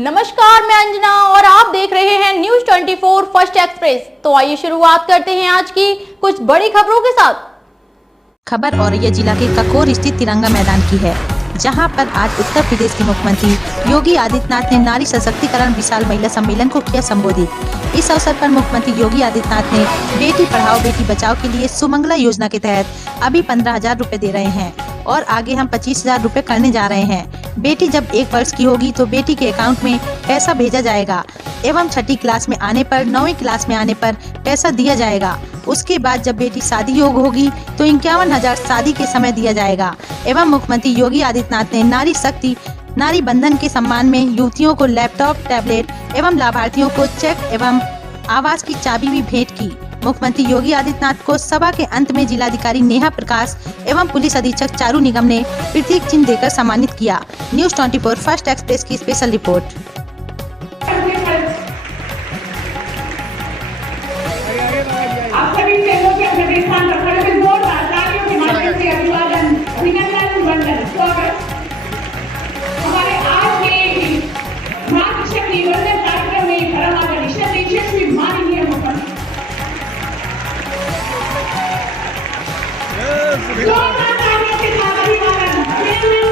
नमस्कार, मैं अंजना और आप देख रहे हैं न्यूज 24 फर्स्ट एक्सप्रेस। तो आइए शुरुआत करते हैं आज की कुछ बड़ी खबरों के साथ। खबर औरैया जिला के ककोर स्थित तिरंगा मैदान की है, जहां पर आज उत्तर प्रदेश के मुख्यमंत्री योगी आदित्यनाथ ने नारी सशक्तिकरण विशाल महिला सम्मेलन को किया संबोधित। इस अवसर पर मुख्यमंत्री योगी आदित्यनाथ ने बेटी पढ़ाओ बेटी बचाओ के लिए सुमंगला योजना के तहत अभी 15,000 रुपए दे रहे हैं और आगे हम 25,000 रुपए करने जा रहे हैं। बेटी जब 1 वर्ष की होगी तो बेटी के अकाउंट में पैसा भेजा जाएगा एवं 6ठी क्लास में आने पर 9वीं क्लास में आने पर पैसा दिया जाएगा। उसके बाद जब बेटी शादी योग्य होगी तो 51,000 शादी के समय दिया जाएगा। एवं मुख्यमंत्री योगी आदित्यनाथ ने नारी शक्ति नारी बंधन के सम्मान में युवतियों को लैपटॉप, टैबलेट एवं लाभार्थियों को चेक एवं आवास की चाबी भी भेंट की। मुख्यमंत्री योगी आदित्यनाथ को सभा के अंत में जिलाधिकारी नेहा प्रकाश एवं पुलिस अधीक्षक चारू निगम ने प्रतीक चिन्ह देकर सम्मानित किया। न्यूज 24 फर्स्ट एक्सप्रेस की स्पेशल रिपोर्ट। आप सभी ट्रेनों के अपने स्थान पर खड़े हुए जोरदार तालियों के माध्यम से अभिवादन, अभिनंदन, वंदन, स्वागत। हमारे आज के मातृशक्ति वंदन कार्यक्रम में परमादरणीय यशस्वी माननीय मुख्यमंत्री जोरदार तालियों के साथ अभिवादन, अभिनंदन।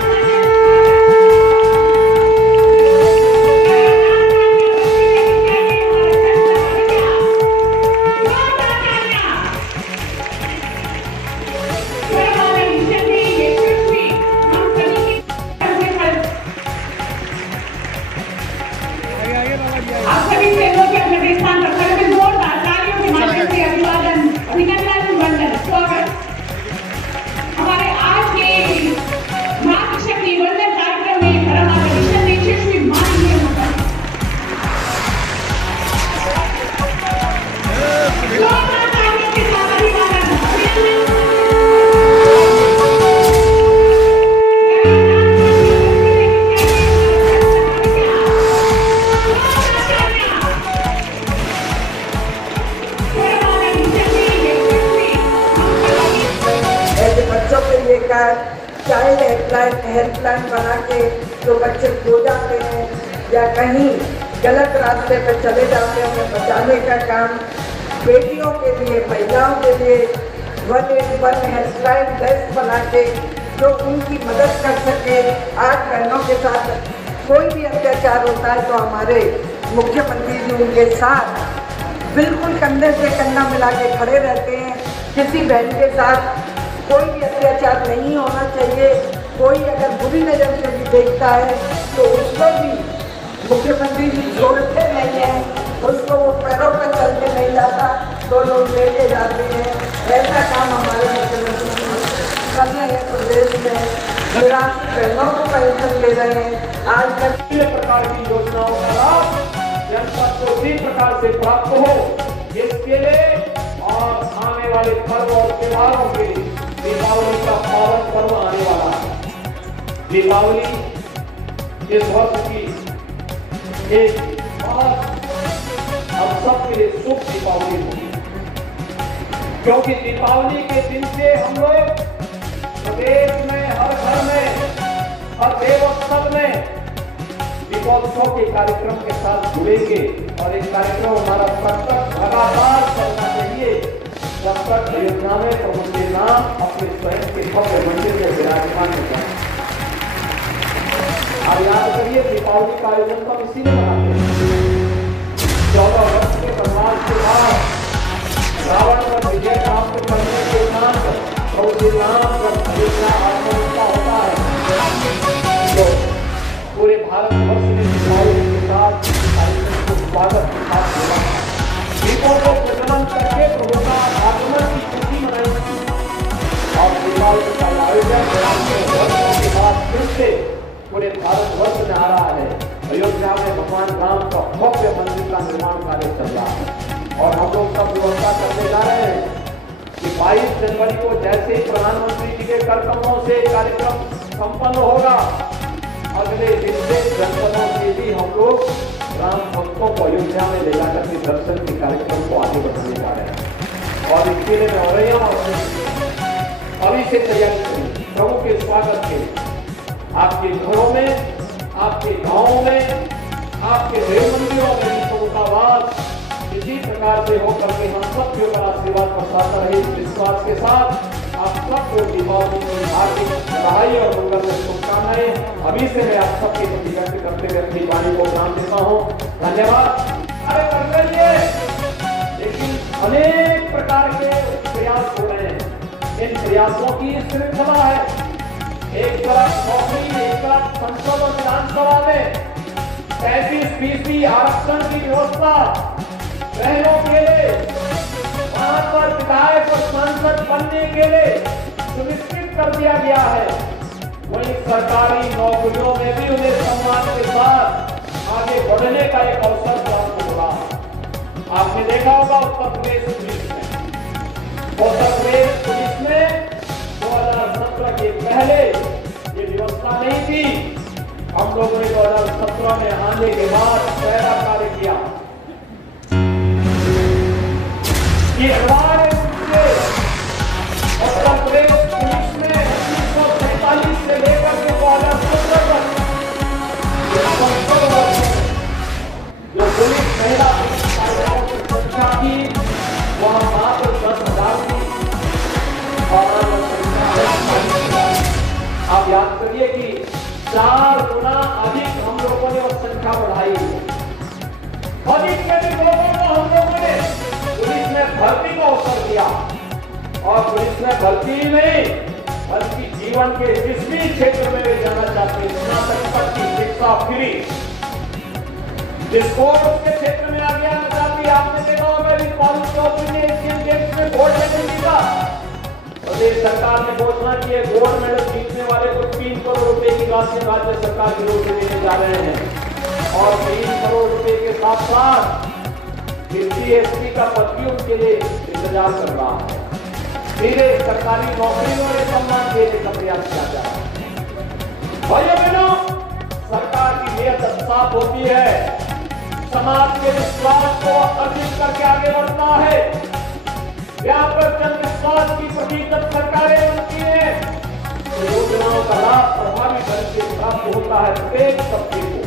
आप सभी ट्रेनों के अपने स्थान पर खड़े हुए जोरदार तालियों के माध्यम से अभिवादन, अभिनंदन, वंदन, स्वागत। हमारे आज के मातृशक्ति वंदन कार्यक्रम में परमादरणीय यशस्वी माननीय मुख्यमंत्री जोरदार तालियों के साथ अभिवादन, अभिनंदन। बच्चों को लेकर चाइल्ड हेल्पलाइन बना के जो बच्चे खो जाते हैं या कहीं गलत रास्ते पर चले जाते हैं, उन्हें बचाने का काम बेटियों के लिए, महिलाओं के लिए 111 हेल्पलाइन डेस्क बना के जो उनकी मदद कर सके। आज बहनों के साथ कोई भी अत्याचार होता है तो हमारे मुख्यमंत्री जी उनके साथ बिल्कुल कंधे से कंधा मिला के खड़े रहते हैं। किसी बहन के साथ कोई भी अत्याचार नहीं होना चाहिए। कोई अगर बुरी नज़र से भी देखता है तो उसको भी मुख्यमंत्री जी छोड़ते नहीं हैं, उसको वो पैरों पर चलते नहीं जाता तो लोग लेके जाते हैं। ऐसा काम हमारे मुख्यमंत्री कर रहे हैं। प्रदेश में 83 बहनों को पेंशन दे रहे हैं। आज तक प्रकार की योजनाओं का लाभ जनपद को उसी प्रकार से प्राप्त हो, इसके लिए और आने वाले पर्व और त्योहारों के लिए दीपावली का पावन पर्व आने वाला है। दीपावली इस वर्ष की एक बहुत हम सब के लिए शुभ दीपावली होगी, क्योंकि दीपावली के दिन से हम लोग प्रदेश में हर घर में, हर देवोत्सव में दीपोत्सव के कार्यक्रम के साथ जुड़ेंगे और एक कार्यक्रम हमारा तब तक लगातार चलना चाहिए जब तक अयोध्या में प्रभु के नाम अपने स्वयं के भव्य मंदिर में विराजमान हो जाए। आप याद करिए, दीपावली का आयोजन तो हम इसीलिए मनाते हैं। 14 वर्ष के वनवास के बाद रावण पर विजय प्राप्त करने के उपरांत प्रभु श्री राम जब अयोध्या आगमन का होता है तो पूरे भारतवर्ष में दीपावली के साथ कार्यक्रम को स्वागत के साथ जोड़ा। दीपों को प्रज्वलन करके प्रभु का आगमन की खुशी मनाई और दीपावली का आयोजन वर्षों के बाद फिर से पूरे भारतवर्ष में आ रहा है। अयोध्या में भगवान राम का भव्य मंदिर का निर्माण कार्य चल रहा है और हम लोग सब व्यवस्था करने जा रहे हैं कि 22 जनवरी को जैसे ही प्रधानमंत्री जी के कर कमलों से कार्यक्रम संपन्न होगा, अगले दिन से जनपदों से भी हम लोग राम भक्तों को अयोध्या में ले जाकर के दर्शन के कार्यक्रम को आगे बढ़ाने जा रहे हैं। और इसके लिए मैं औरैया और अभी से तैयारी करें प्रभु के स्वागत के। आपके घरों में, आपके गांवों में आपके देव मंदिरों में भी दूतावास इसी प्रकार से होकर के हम सब के ऊपर आशीर्वाद बरसाता रहे, इस विश्वास के साथ आप सबको दीपावली की हार्दिक बधाई और मंगल में शुभकामनाएं अभी से मैं आप सबके प्रति व्यक्त करते हुए अपनी वाणी को नाम देता हूँ। धन्यवाद। अरे कर रही है, लेकिन अनेक प्रकार के प्रयास हो रहे हैं। इन प्रयासों की श्रृंखला है। एक तरफ नौकरी, एक तरफ संसद और विधानसभा में 35% आरक्षण की व्यवस्था बहनों के लिए, वहां पर विधायक और सांसद बनने के लिए सुनिश्चित कर दिया गया है। वहीं सरकारी नौकरियों में भी उन्हें सम्मान के साथ आगे बढ़ने का एक अवसर प्राप्त होगा। आपने देखा होगा उत्तर प्रदेश पुलिस में 2017 के पहले ये व्यवस्था नहीं थी। हम लोगों ने 2017 में आने के बाद पहला कार्य किया कि अनिवार्य रूप से उत्तर प्रदेश पुलिस में 1945 से लेकर के 2017 तक जो पुलिस महिला कार्यकर्ताओं की संख्या थी वह मात्र 10,000 थी। आप याद करिए कि 4 गुना अधिक हम लोगों ने वो संख्या बढ़ाई है। अधिक से अधिक लोगों को हम लोगों ने पुलिस में भर्ती का अवसर दिया, और पुलिस में भर्ती ही नहीं बल्कि जीवन के जिस भी क्षेत्र में वे जाना चाहते हैं, स्नातक तक की शिक्षा फ्री। जिस कोर्ट के क्षेत्र में आगे आना चाहती, आपने देखा होगा पारुल चौधरी ने एशियन गेम्स में गोल्ड मेडल जीता। प्रदेश सरकार ने घोषणा की है गोल्ड मेडल जीतने वाले को 3 करोड़ रुपए की राशि राज्य सरकार की ओर से देने जा रहे हैं, और 3 करोड़ रुपए के साथ साथ DSP का पद भी उनके लिए इंतजार कर रहा है। सीधे सरकारी नौकरियों में सम्मान देने का प्रयास किया जा रहा है। भाइयों बहनों, सरकार की नीयत साफ होती है, समाज के विश्वास को अर्जित करके आगे बढ़ना है। यहाँ पर जन विश्वास की प्रतिशत सरकारें बनती है तो योजनाओं का लाभ प्रभावी ढंग से प्राप्त होता है प्रत्येक तबके को,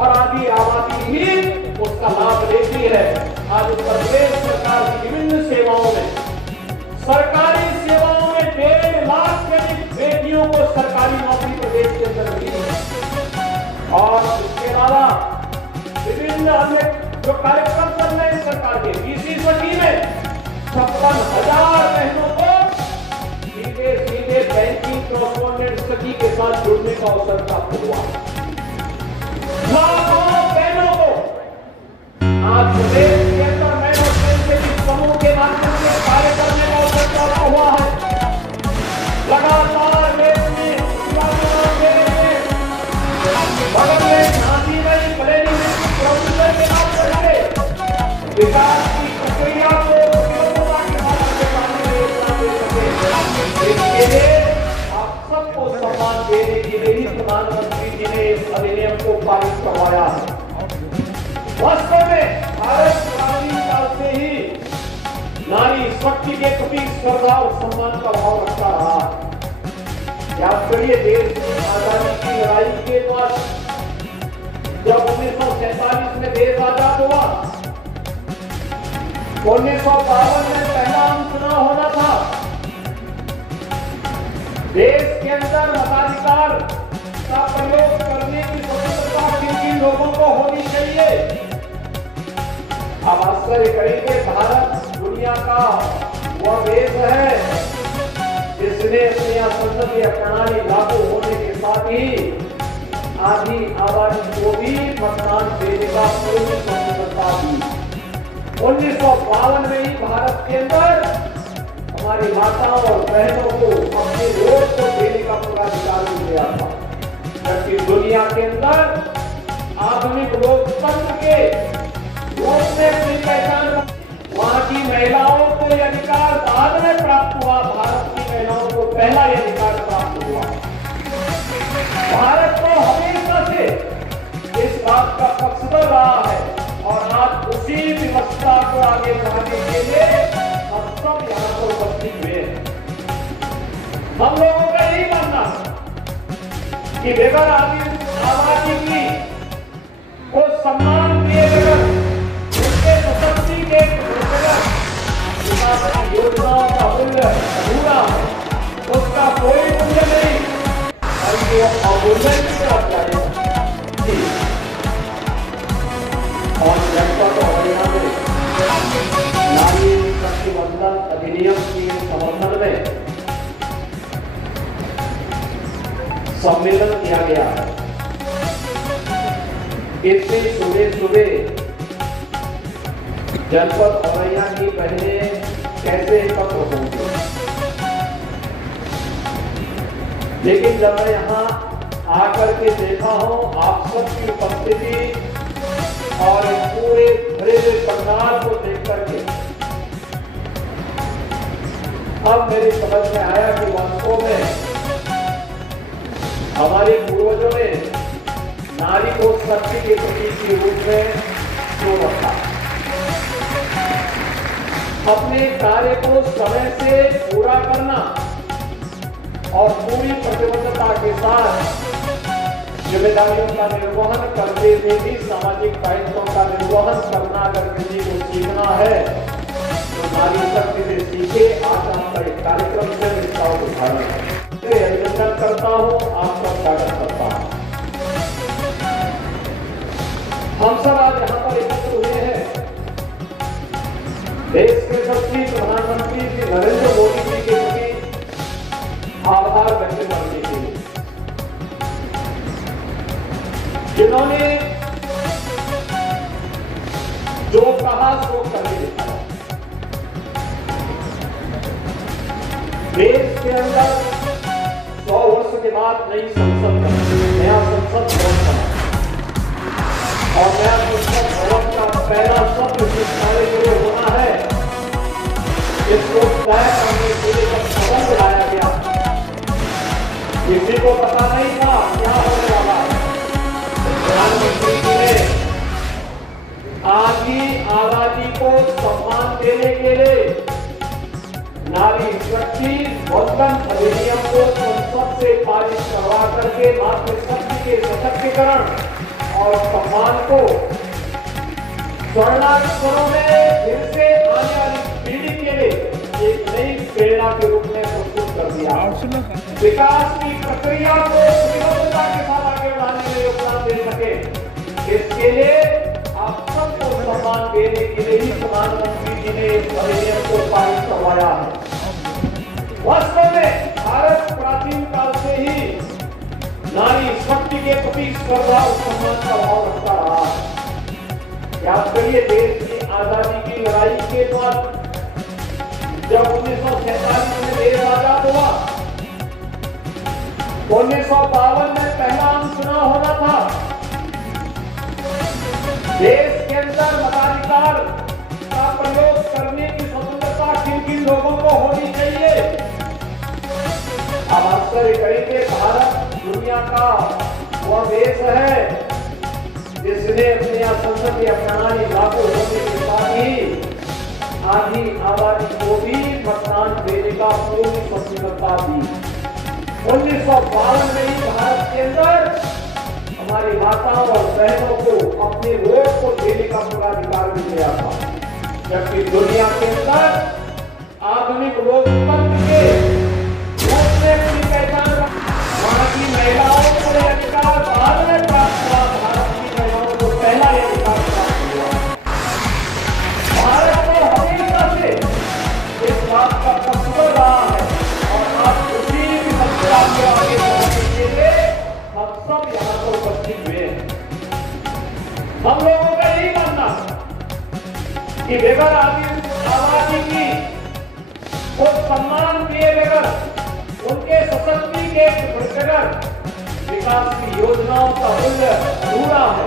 और आधी आबादी ही उसका लाभ लेती है। आज उत्तर प्रदेश सरकार की विभिन्न सेवाओं में, सरकारी सेवाओं में 1.5 लाख से अधिक बेटियों को सरकारी नौकरी प्रदेश के अंदर मिली है। और इसके अलावा विभिन्न अन्य जो कार्यक्रम चल रहे हैं सरकार के, इसी सदी में 56,000 बहनों को सीधे बैंकिंग कॉरस्पॉन्डेंट सखी के साथ जुड़ने का अवसर प्राप्त हुआ। लाखों बहनों को आज प्रदेश के अंदर बहनों के समूह के माध्यम से कार्य करने का अवसर प्राप्त हुआ है। लगातार बगल में झांसी में बरेली में प्रोफेसर के नाम पर विकास की प्रक्रिया को इसके लिए आप सबको सम्मान देने के लिए ही प्रधानमंत्री जी ने इस अधिनियम को पारित करवाया है। वास्तव में भारत प्राचीन काल से ही नारी शक्ति के प्रति श्रद्धा और सम्मान का भाव रखता रहा है। याद करिए देश की आजादी की लड़ाई के बाद जब 1947 में देश आजाद हुआ, 1952 में पहला आम चुनाव होना था। देश के अंदर मताधिकार का प्रयोग करने की स्वतंत्रता किन लोगों को होनी चाहिए। अब आश्चर्य करेंगे, भारत दुनिया का वह देश है जिसने अपनी संसदीय प्रणाली लागू होने के साथ ही आधी आबादी को भी मतदान देने का पूरी स्वतंत्रता दी। 1952 में ही भारत के अंदर हमारी माताओं और बहनों को अपने वोट को देने का पूरा अधिकार मिल गया था। जबकि दुनिया के अंदर आधुनिक लोकतंत्र के रूप में अपनी पहचान, वहां की महिलाओं को यह अधिकार बाद में प्राप्त हुआ, भारत की महिलाओं को पहला यह अधिकार प्राप्त हुआ। भारत को हमेशा से इस बात का पक्षधर रहा है, और आज उसी व्यवस्था को आगे बढ़ाने के लिए हम सब यहाँ पर उपस्थित हुए हैं। हम लोगों का यही मानना है कि बेघर आबादी की को सम्मान बंधन अधिनियम के समर्थन में सम्मेलन किया गया है। इतनी सुबह जनपद औरैया की बहनें कैसे एकत्र होंगी, लेकिन जब मैं यहाँ आकर के देखा हूँ आप सबकी उपस्थिति और पूरे भरे हुए पंडाल को देख करके अब मेरी समझ में आया कि वास्तव में हमारे पूर्वजों ने नारी को शक्ति के प्रतीक के रूप में क्यों रखा। अपने कार्य को समय से पूरा करना और पूरी प्रतिबद्धता के साथ जिम्मेदारियों का निर्वहन करते हुए भी सामाजिक दायित्वों का निर्वहन करना अगर किसी को सीखना है तो नारी शक्ति से सीखे। आज आपका एक कार्यक्रम से इसका उदाहरण है। अभिनंदन करता हूँ, आपका स्वागत करता हूँ। हम सब आज यहाँ पर एकत्र हुए हैं देश के यशस्वी प्रधानमंत्री श्री नरेंद्र मोदी जी के प्रति आभार व्यक्त करने के लिए, जिन्होंने जो कहा सो करके दिखाया। देश के अंदर 100 वर्ष के बाद नई संसद नया संसद भवन बना और नया संसद भवन का पहला सत्र जिस कार्य के लिए होना है इसको तय करने के लिए जब सदन बुलाया गया, किसी को पता नहीं था क्या होने वाला है। प्रधानमंत्री जी ने आधी आबादी को सम्मान देने के लिए नारी शक्ति बंधन अधिनियम को संसद से पारित करवा करके मातृशक्ति के सशक्तिकरण और सम्मान को स्वर्णाक्षरों में फिर से आने वाली पीढ़ी के लिए एक नई प्रेरणा के रूप में प्रस्तुत कर दिया। विकास की प्रक्रिया को प्रतिबद्धता के साथ आगे बढ़ाने में योगदान दे सके, इसके लिए आप सबको सम्मान देने के लिए ही प्रधानमंत्री जी ने इस अधिनियम को पारित करवाया है। वास्तव में भारत प्राचीन काल से ही नारी शक्ति के प्रति श्रद्धा और सम्मान का भाव रखता रहा है। याद करिए देश की आजादी की लड़ाई के बाद जब 1947 में देश आजाद हुआ, 1952 में पहला आम चुनाव होना था। देश के अंदर मताधिकार का प्रयोग करने की स्वतंत्रता किन किन लोगों को होनी चाहिए। अब आश्चर्य करेंगे, भारत दुनिया का वह देश है जिसने अपने यहाँ संसदीय प्रणाली लागू होने के बाद ही आधी आबादी को भी मतदान देने का पूरी स्वतंत्रता दी। 1952 में ही भारत के अंदर हमारी माताओं और बहनों को अपने वोट को देने का पूरा अधिकार भी दिया था, जबकि दुनिया के अंदर आधुनिक लोकतंत्र के रूप में अपनी पहचान वहां की महिलाओं को यह अधिकार बाद में प्राप्त हुआ। भारत की महिलाओं को पहला यह अधिकार प्राप्त हुआ। भारत को हमेशा से इस बात का तस्वर रहा है और आज उसी भी सत्ता के आगे बढ़ने के लिए हम सब यहाँ पर उपस्थित हुए हैं। हम लोगों का यही मानना कि बगैर आबादी की को सम्मान दिए बगैर, उनके सशक्ति के बगैर विकास की योजनाओं का मूल्य अधूरा है।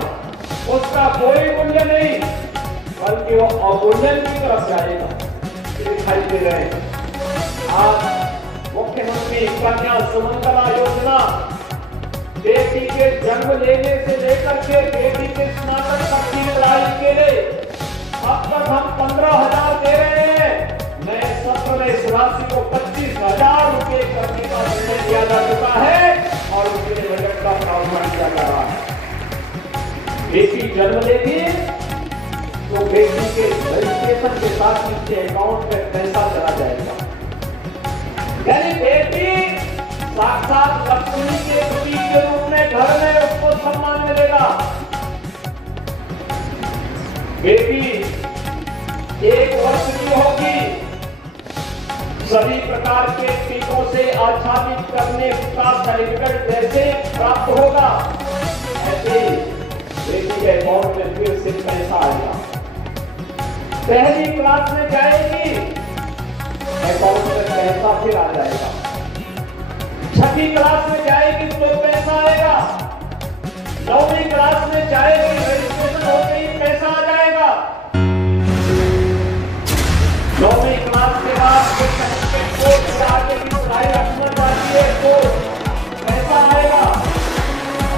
उसका कोई मूल्य नहीं, बल्कि वो अवमूल्यन की तरफ जाएगा। दिखाई दे रहे हैं आज मुख्यमंत्री कन्या सुमंगला योजना बेटी के जन्म लेने से लेकर के बेटी के स्नातक तक की पढ़ाई के लिए अब तक हम 15,000 दे रहे हैं। नए सत्र में इस राशि को 25,000 रुपए करने का निर्णय लिया जा चुका है और उसके लिए बजट का प्रावधान किया जा रहा है। बेटी जन्म लेगी तो बेटी के रजिस्ट्रेशन के साथ उसके अकाउंट में पैसा चला जाएगा। यानी बेटी साक्षात लक्ष्मी के प्रतीक के रूप में घर में उसको सम्मान मिलेगा। बेटी 1 वर्ष की होगी सभी प्रकार के टीकों से आच्छादित करने का सर्टिफिकेट जैसे प्राप्त होगा, ऐसे बेटी के अकाउंट में फिर से पैसा आएगा। पहली क्लास में जाएगी, अकाउंट में पैसा फिर आ जाएगा। छठी क्लास में जाएगी तो पैसा आएगा। 9वीं क्लास में जाएगी, रजिस्ट्रेशन होते ही पैसा आ जाएगा। 9वीं क्लास के बाद सर्टिफिकेट कोर्स से आगे की पढ़ाई रखना चाहिए तो पैसा आएगा।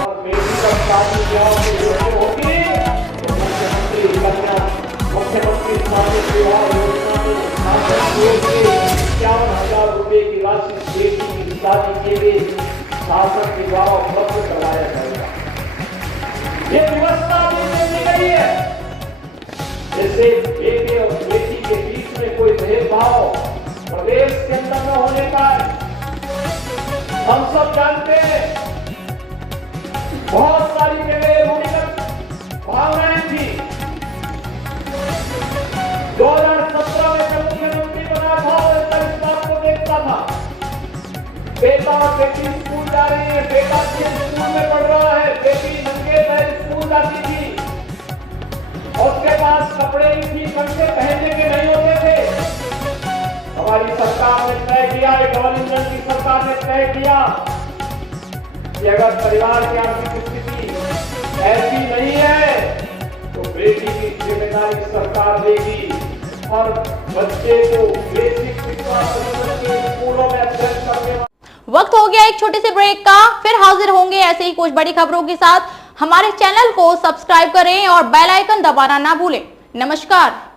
और बेटी का शादी ब्याह की योजना होगी तो मुख्यमंत्री कन्या, मुख्यमंत्री शादी विवाह योजना में 51,000 रुपए की राशि बेटी की शादी के लिए शासन के द्वारा उपलब्ध करवाया जाएगा। ये व्यवस्था भी दी गई है, जैसे बेटे और बेटी के बीच में कोई भेदभाव प्रदेश के अंदर न होने का हम सब जानते हैं। बहुत सारी जगह भूमिगत भावनाएं थी। 2017 में जब मुख्यमंत्री बना था और इस बात को देखता था, बेटा और बेटी स्कूल जा रही है, बेटा स्कूल में पढ़ रहा है, बेटी नंगे पैर स्कूल जाती थी, उसके पास कपड़े भी ठीक ढंग से पहनने के नहीं होते थे। हमारी सरकार ने तय किया, डबल इंजन की सरकार ने तय किया कि अगर परिवार की आर्थिक स्थिति ऐसी नहीं है तो बेटी की जिम्मेदारी सरकार लेगी और बच्चे को बेसिक शिक्षा के स्कूलों में अध्ययन करने। वक्त हो गया एक छोटे से ब्रेक का, फिर हाजिर होंगे ऐसे ही कुछ बड़ी खबरों के साथ। हमारे चैनल को सब्सक्राइब करें और बेल आइकन दबाना ना भूलें। नमस्कार।